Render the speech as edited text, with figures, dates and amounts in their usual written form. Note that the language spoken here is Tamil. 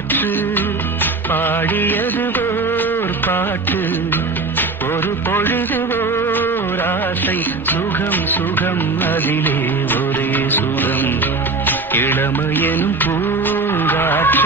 காற்று பாடியது ஓர் பாட்டு ஒரு பொழுது ஓர் ஆசை சுகம் சுகம் அதிலே ஒரே சுகம் இளமையெனும் பூங்காற்று